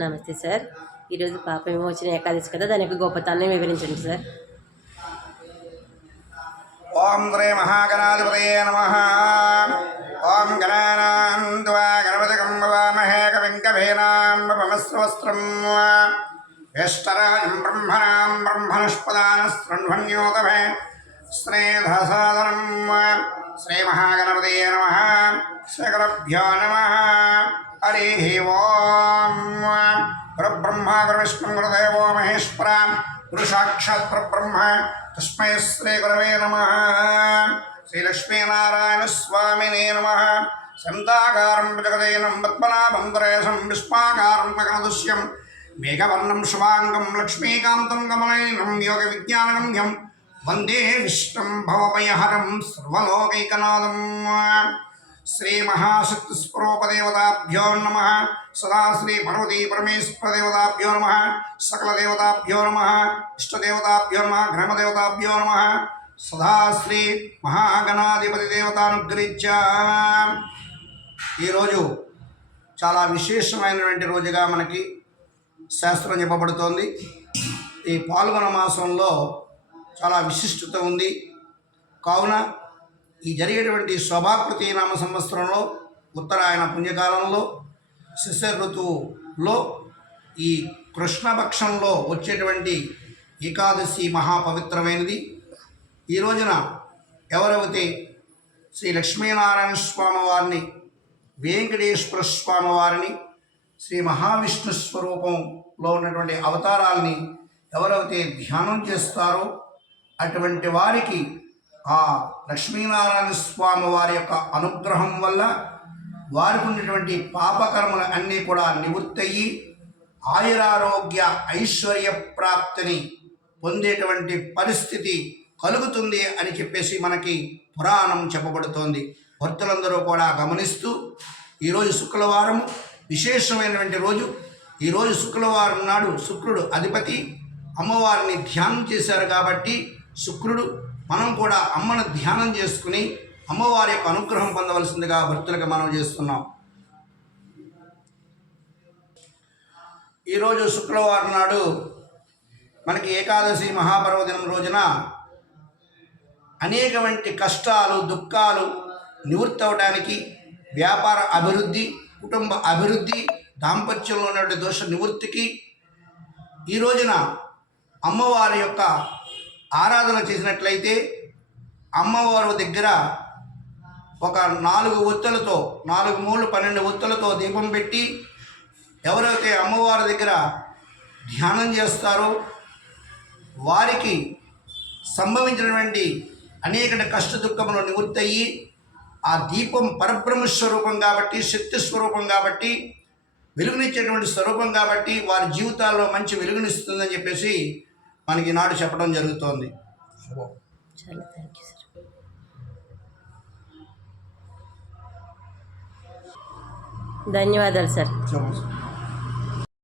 నమస్తే సార్. ఈరోజు పాప విమోచన ఏకాదశి కదా దాని యొక్క గొప్పతాన్ని వివరించండి సార్. ఓం శ్రీ మహాగణాధిపతయే నమ. ఓం గణానాన్వా గణపతి కంభవామహే కవిం పమస్వస్త్రం వమస్వస్త్రం జ్యేష్ఠరాజం బ్రహ్మణాం బ్రహ్మణస్పదాన శృణ్వన్యోగభే శ్రీధసాదనం శ్రీమహాగణపతయే నమ. శ్రీగురుభ్యో నమ. హరి ఓం గురుబ్రహ్మ గురువిష్ణు గురుదేవో మహేశ్వర. గురు సాక్షాత్ పరబ్రహ్మ తస్మై శ్రీ గురవే నమ. శ్రీ లక్ష్మీనారాయణ స్వామినే నమ. మేఘవర్ణం శుభాంగం లక్ష్మీకాంతం గమనైనం యోగ విజ్ఞానగమ్యం వందే విష్ణం భవభయహరం సర్వలోకైకనాథం. శ్రీ మహాశక్తి నమ. సదా శ్రీ పార్వతీ పరమేశ్వర నమ. సకలదేవతాభ్యో నమ. ఇష్టదేవతాభ్యో నమ. గ్రహదేవతాభ్యో నమ. సదా శ్రీ మహాగణాధిపతి దేవతానుగ్రహించ ఈరోజు చాలా విశేషమైనటువంటి రోజుగా మనకి శాస్త్రం చెప్పబడుతోంది. ఈ పాల్గొన మాసంలో చాలా విశిష్టత ఉంది. కావున ఈ జరిగేటువంటి శోభాకృతి నామ సంవత్సరంలో ఉత్తరాయణ పుణ్యకాలంలో శిశ ఋతువులో ఈ కృష్ణపక్షంలో వచ్చేటువంటి ఏకాదశి మహాపవిత్రమైనది. ఈ రోజున ఎవరైతే శ్రీ లక్ష్మీనారాయణ స్వామి వారిని వెంకటేశ్వర స్వామి వారిని శ్రీ మహావిష్ణు స్వరూపంలో ఉన్నటువంటి అవతారాల్ని ఎవరైతే ధ్యానం చేస్తారో అటువంటి వారికి ఆ లక్ష్మీనారాయణ స్వామి వారి యొక్క అనుగ్రహం వల్ల వారికి ఉన్నటువంటి పాపకర్మలు అన్నీ కూడా నివృత్తయ్యి ఆయురారోగ్య ఐశ్వర్య ప్రాప్తిని పొందేటువంటి పరిస్థితి కలుగుతుంది అని చెప్పేసి మనకి పురాణం చెప్పబడుతోంది. భక్తులందరూ కూడా గమనిస్తూ ఈరోజు శుక్రవారం విశేషమైనటువంటి రోజు. ఈరోజు శుక్రవారం నాడు శుక్రుడు అధిపతి. అమ్మవారిని ధ్యానం చేశారు కాబట్టి శుక్రుడు మనం కూడా అమ్మను ధ్యానం చేసుకుని అమ్మవారి యొక్క అనుగ్రహం పొందవలసిందిగా భక్తులకు మనం చేస్తున్నాం. ఈరోజు శుక్రవారం నాడు మనకి ఏకాదశి మహాపర్వదినం రోజున అనేకమంటి కష్టాలు దుఃఖాలు నివృత్తి అవడానికి వ్యాపార అభివృద్ధి కుటుంబ అభివృద్ధి దాంపత్యంలో ఉన్నటువంటి దోష నివృత్తికి ఈ రోజున అమ్మవారి యొక్క ఆరాధన చేసినట్లయితే అమ్మవారి దగ్గర ఒక నాలుగు ఒత్తులతో నాలుగు మూడు పన్నెండు ఒత్తులతో దీపం పెట్టి ఎవరైతే అమ్మవారి దగ్గర ధ్యానం చేస్తారో వారికి సంభవించినటువంటి అనేక కష్ట దుఃఖములు నివృత్తి అయ్యి ఆ దీపం పరబ్రహ్మ స్వరూపం కాబట్టి శక్తి స్వరూపం కాబట్టి వెలుగునిచ్చేటువంటి స్వరూపం కాబట్టి వారి జీవితాల్లో మంచి వెలుగునిస్తుందని చెప్పేసి మనకి ఈనాడు చెప్పడం జరుగుతోంది. ధన్యవాదాలు సార్